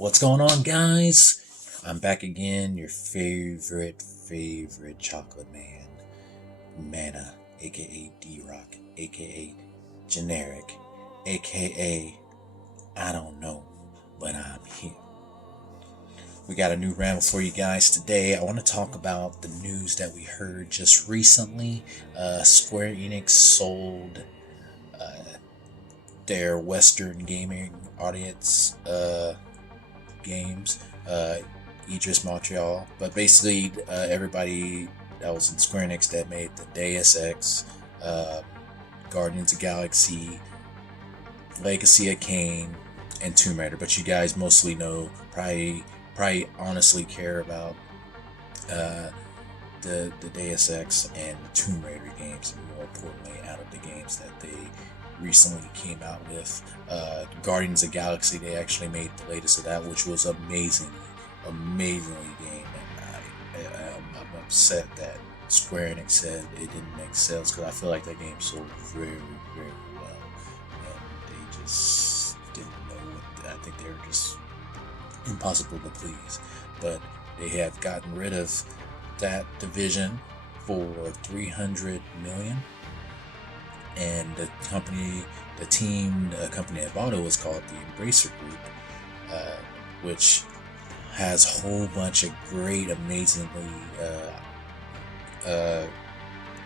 What's going on, guys? I'm back again, your favorite chocolate man, Mana, aka D-Rock, aka Generic, aka I don't know, but I'm here. We got a new Rambles for you guys today. I want to talk about the news that we heard just recently. Square Enix sold their Western gaming audience games, Idris Montreal, but basically everybody that was in Square Enix that made the Deus Ex, Guardians of the Galaxy, Legacy of Kain, and Tomb Raider. But you guys mostly know, probably honestly care about the Deus Ex and the Tomb Raider games, and more importantly, out of the games that they recently came out with. Guardians of the Galaxy, they actually made the latest of that, which was amazingly game. And I'm upset that Square Enix said it didn't make sales, because I feel like that game sold very well, and they just didn't know what. I think they were just impossible to please. But they have gotten rid of that division for $300 million. And the company that bought it was called the Embracer Group, which has a whole bunch of great, amazingly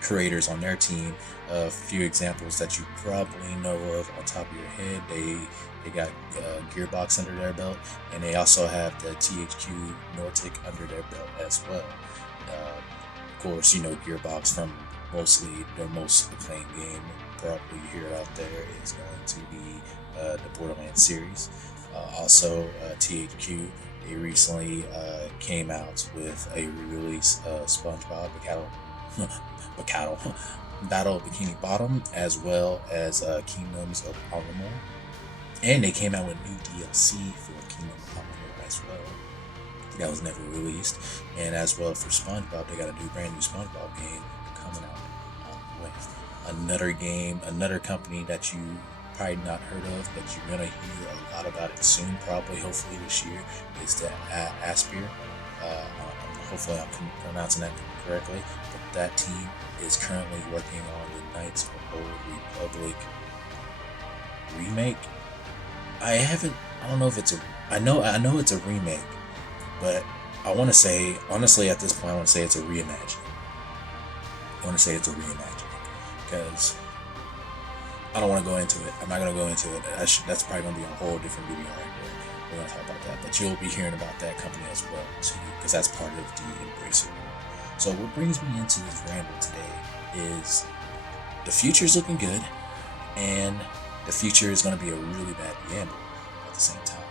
creators on their team. A few examples that you probably know of on top of your head: they got Gearbox under their belt, and they also have the THQ Nordic under their belt as well. Of course, you know Gearbox from mostly their most acclaimed game probably here out there is going to be the Borderlands series. Also, THQ, they recently came out with a re-release of SpongeBob Battle of Bikini Bottom, as well as Kingdoms of Amalur, and they came out with new DLC for Kingdom of Amalur as well. That was never released. And as well for SpongeBob, they got a brand new SpongeBob game coming out on the way. Another company that you probably not heard of, but you're gonna hear a lot about it soon, probably hopefully this year, is the Aspyr. Hopefully I'm pronouncing that correctly, but that team is currently working on the Knights of the Old Republic remake. I know it's a remake, but I want to say, honestly, at this point, I want to say it's a reimagining. Because I don't want to go into it. I'm not going to go into it. That's probably going to be a whole different video right there. We're going to talk about that. But you'll be hearing about that company as well, too, because that's part of the Embracer Group. So what brings me into this ramble today is the future is looking good, and the future is going to be a really bad gamble at the same time.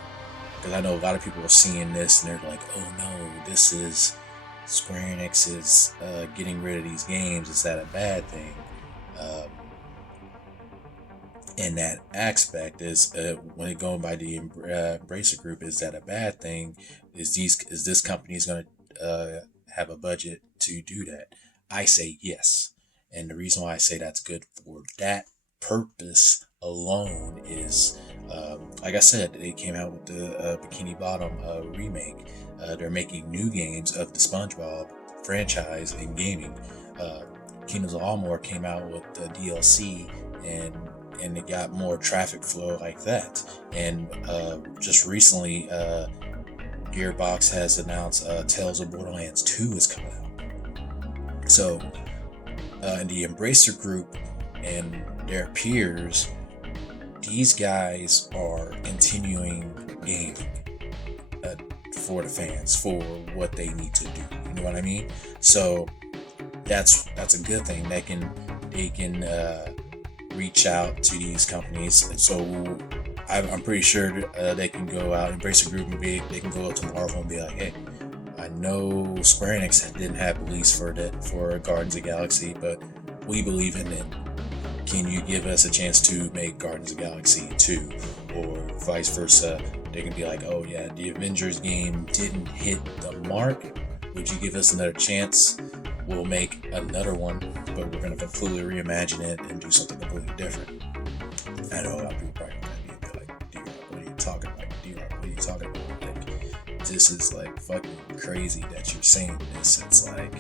Because I know a lot of people are seeing this and they're like, oh no, this is Square Enix is getting rid of these games. Is that a bad thing? And that aspect is when it going by the Embracer Group, is that a bad thing? Is this company is going to have a budget to do that? I say yes, and the reason why I say that's good for that purpose alone is, like I said, they came out with the Bikini Bottom remake. They're making new games of the SpongeBob franchise in gaming. Kingdoms of Amalur came out with the DLC, and it got more traffic flow like that. And just recently, Gearbox has announced Tales of Borderlands 2 is coming out. So, in the Embracer Group and their peers, these guys are continuing gaming for the fans, for what they need to do. You know what I mean? So that's a good thing. They can reach out to these companies. So I'm pretty sure they can go out, Embracer Group, and they can go up to Marvel and be like, hey, I know Square Enix didn't have release for Guardians of the Galaxy, but we believe in it. Can you give us a chance to make Guardians of the Galaxy 2? Or vice versa. They can be like, oh yeah, the Avengers game didn't hit the mark. Would you give us another chance? We'll make another one, but we're going to completely reimagine it and do something completely different. I know a lot of people probably look at me and be like, D-Rock, what are you talking about? D-Rock, what are you talking about? Like, this is like fucking crazy that you're saying this. It's like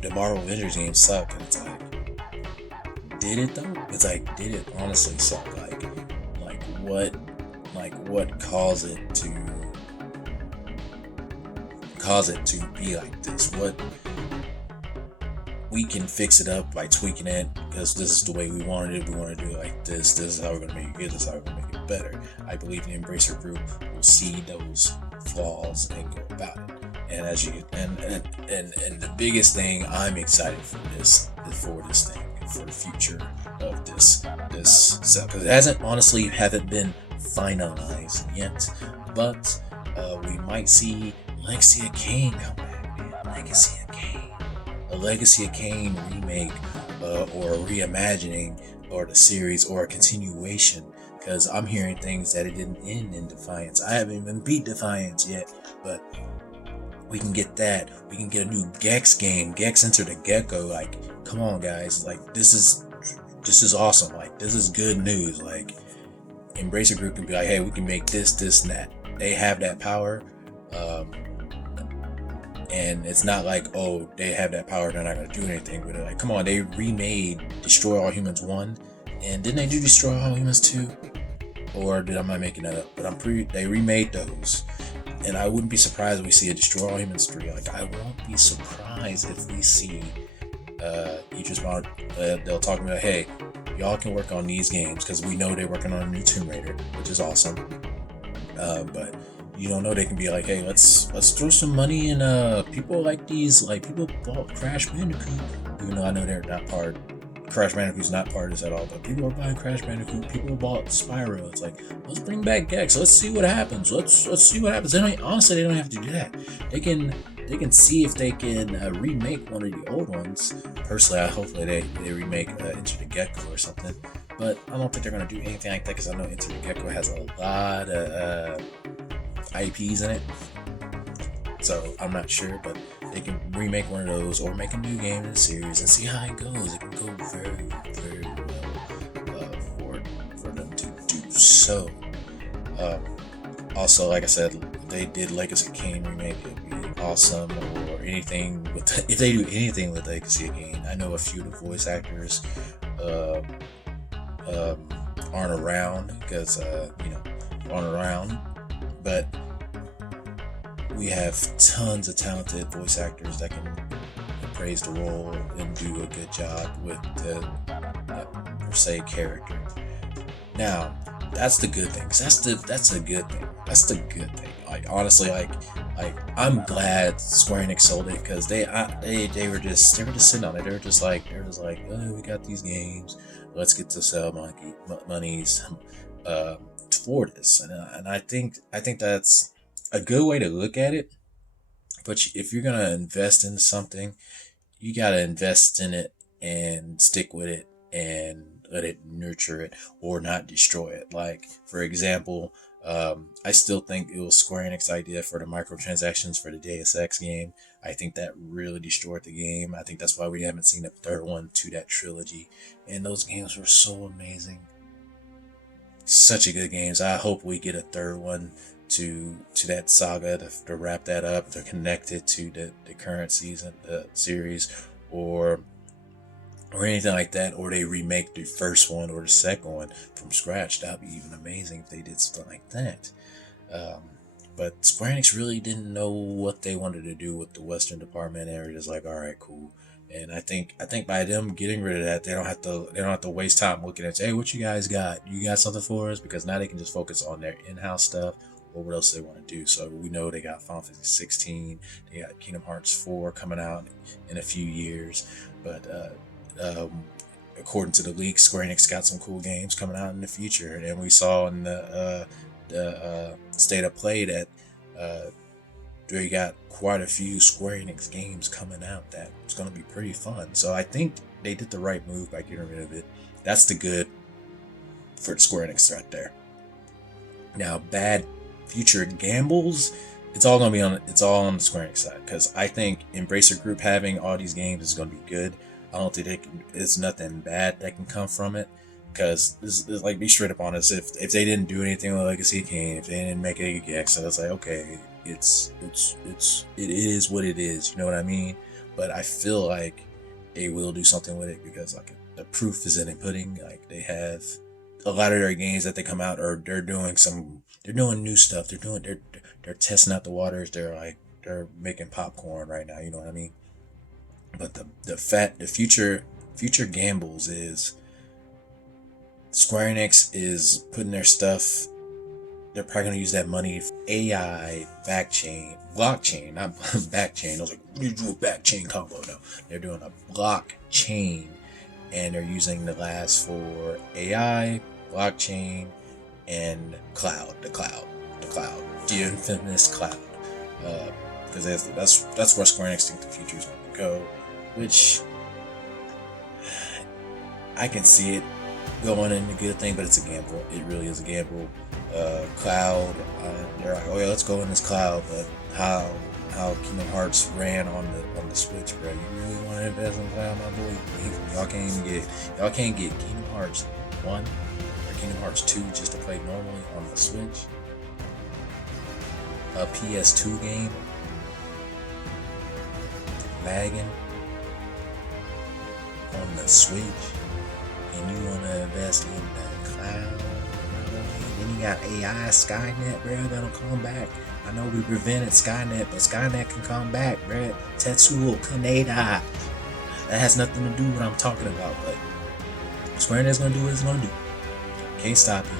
the Marvel Avengers games suck, and it's like, did it though? It's like, did it honestly suck? What caused it to be like this? What, we can fix it up by tweaking it because this is the way we wanted it. We want to do it like this. This is how we're gonna make it good. This is how we're gonna make it better. I believe the Embracer Group will see those flaws and go about it. And as you and the biggest thing I'm excited for this thing, for the future of this stuff, because it haven't been finalized yet, but we might see Legacy of Kain come back, man. Legacy of Kain, a Legacy of Kain remake, or a reimagining, or the series, or a continuation. Because I'm hearing things that it didn't end in Defiance. I haven't even beat Defiance yet, but we can get that. We can get a new Gex game, Gex Enter the Gecko. Like, come on, guys! Like, this is awesome. Like, this is good news. Like, Embracer Group can be like, hey, we can make this, and that. They have that power, and it's not like, oh, they have that power, they're not gonna do anything with it. Like, come on, they remade Destroy All Humans 1, and didn't they do Destroy All Humans 2? Or am I making that up? But they remade those. And I wouldn't be surprised if we see a Destroy All Humans 3. Like, I won't be surprised if we see they'll talk about, hey, y'all can work on these games, because we know they're working on a new Tomb Raider, which is awesome. But you don't know, they can be like, hey, let's throw some money in people like these, like people bought Crash Bandicoot, even though I know they're not part. Crash Bandicoot's not part of this at all, but people are buying Crash Bandicoot. People bought Spyro. It's like, let's bring back Gex. Let's see what happens. Let's see what happens. They don't have to do that. They can see if they can remake one of the old ones. Personally, hopefully they remake Enter the Gecko or something. But I don't think they're gonna do anything like that, because I know Enter the Gecko has a lot of IPs in it. So I'm not sure, but they can remake one of those or make a new game in the series and see how it goes. It can go very, very well for them to do so. Also, like I said, if they did Legacy of Kain remake, it'd be awesome. Or anything if they do anything with Legacy of Kain. I know a few of the voice actors aren't around, because aren't around, but we have tons of talented voice actors that can praise the role and do a good job with the per se character. Now, that's the good thing. That's a good thing. That's the good thing. Like, honestly, like I'm glad Square Enix sold it, because they were just sitting on it. They were just like, oh, we got these games. Let's get to sell monies for this, and I think that's a good way to look at it. But if you're gonna invest in something, you gotta invest in it and stick with it and let it nurture it, or not destroy it. Like, for example, I still think it was Square Enix's idea for the microtransactions for the Deus Ex game. I think that really destroyed the game. I think that's why we haven't seen a third one to that trilogy. And those games were so amazing. Such a good games. I hope we get a third one to that saga to wrap that up, to connect it to the current season, the series, or anything like that, or they remake the first one or the second one from scratch. That'd be even amazing if they did something like that. But Square Enix really didn't know what they wanted to do with the Western department, and they're just like, all right, cool. And I think by them getting rid of that, they don't have to waste time looking at, hey, what you guys got? You got something for us? Because now they can just focus on their in-house stuff, or what else they want to do. So we know they got Final Fantasy 16, they got Kingdom Hearts 4 coming out in a few years, but according to the leaks, Square Enix got some cool games coming out in the future. And we saw in the State of Play that they got quite a few Square Enix games coming out that it's going to be pretty fun. So I think they did the right move by getting rid of it. That's the good for Square Enix right there. Now, bad future gambles, it's all on the Square Enix side, because I think Embracer Group having all these games is going to be good. I don't think it's nothing bad that can come from it. Because this is like, be straight up honest. If they didn't do anything with Legacy of Kain, if they didn't make it X, so it's like, okay, it is what it is. You know what I mean? But I feel like they will do something with it, because like the proof is in the pudding. Like, they have a lot of their games that they come out, or they're doing new stuff. They're testing out the waters. They're making popcorn right now. You know what I mean? But the future gambles is Square Enix is putting their stuff. They're probably gonna use that money for AI blockchain, not backchain. I was like, we need to do a backchain combo. No, they're doing a blockchain, and they're using the last for AI, blockchain, and cloud. The infamous cloud. Because that's where Square Enix thinks the future is going to go, which I can see it going in a good thing, but it's a gamble. It really is a gamble. Cloud, they're like, oh yeah, let's go in this cloud, but how Kingdom Hearts ran on the Switch, bro? You really want to invest in cloud, my boy? Y'all can't get Kingdom Hearts 1 or Kingdom Hearts 2 just to play normally on the Switch. A PS2 game lagging on the Switch, and you want to invest in the cloud, then you got AI Skynet, bro, that'll come back. I know we prevented Skynet, but Skynet can come back, bro. Tetsuo Kaneda. That has nothing to do with what I'm talking about, but Square Enix gonna do what it's gonna do. Can't stop it.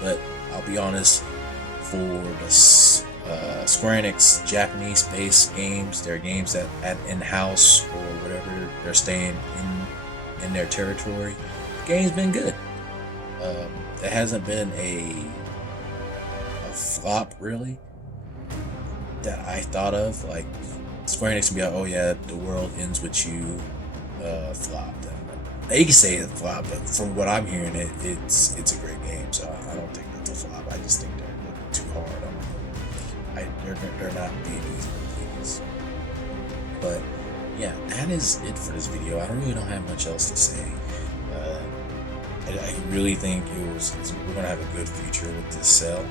But I'll be honest, for the Square Enix Japanese-based games, they're games that at in-house or whatever, they're staying in their territory. The game's been good. There hasn't been a flop really that I thought of. Like, Square Enix can be like, oh yeah, the world ends with you, flopped. They can say it's a flop, but from what I'm hearing, it's a great game. So I don't think it's a flop. I just think they're looking too hard on it. They're not being easy to please. But yeah, that is it for this video. I really don't have much else to say. I really think we're gonna have a good future with this sale,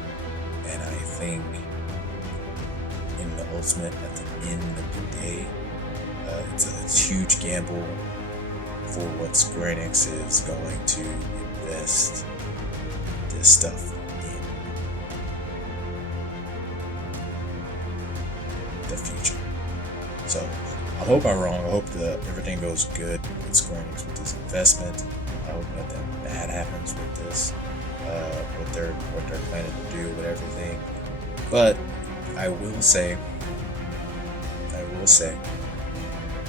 and I think in the ultimate, at the end of the day, it's a huge gamble for what Square Enix is going to invest this stuff in the future. So I hope I'm wrong. I hope that everything goes good with Square Enix with this investment. I hope nothing bad happens with this, what they're planning to do with everything. But I will say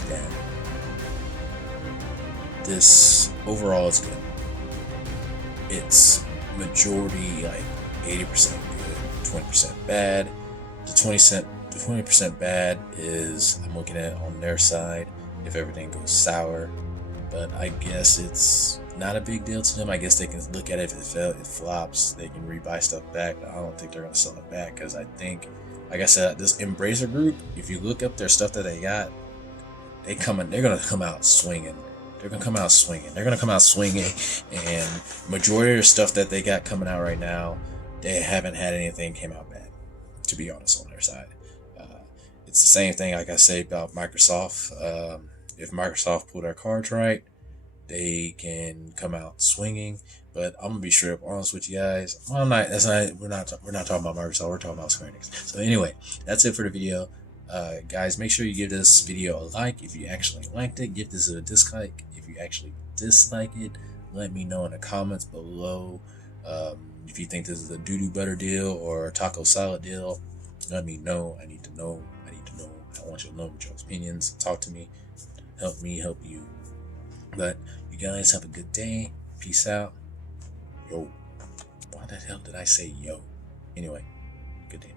that this overall is good. It's majority like 80% good, 20% bad. The 20% bad is, I'm looking at it on their side if everything goes sour. But I guess it's not a big deal to them. I guess they can look at it if it flops, they can rebuy stuff back. But I don't think they're gonna sell it back, because I think, like I said, this Embracer Group, if you look up their stuff that they got, they're gonna come out swinging. They're gonna come out swinging, and majority of the stuff that they got coming out right now, they haven't had anything came out bad, to be honest, on their side. It's the same thing like I say about Microsoft. If Microsoft pull their cards right, they can come out swinging. But I'm gonna be straight up honest with you guys. Well, we're not talking about Microsoft. We're talking about Square Enix. So anyway, that's it for the video. Guys, make sure you give this video a like if you actually liked it. Give this a dislike if you actually dislike it. Let me know in the comments below if you think this is a doo-doo butter deal or a taco salad deal. Let me know. I need to know. I want you to know your opinions. Talk to me. Help me help you. But you guys have a good day. Peace out. Yo. Why the hell did I say yo? Anyway, good day.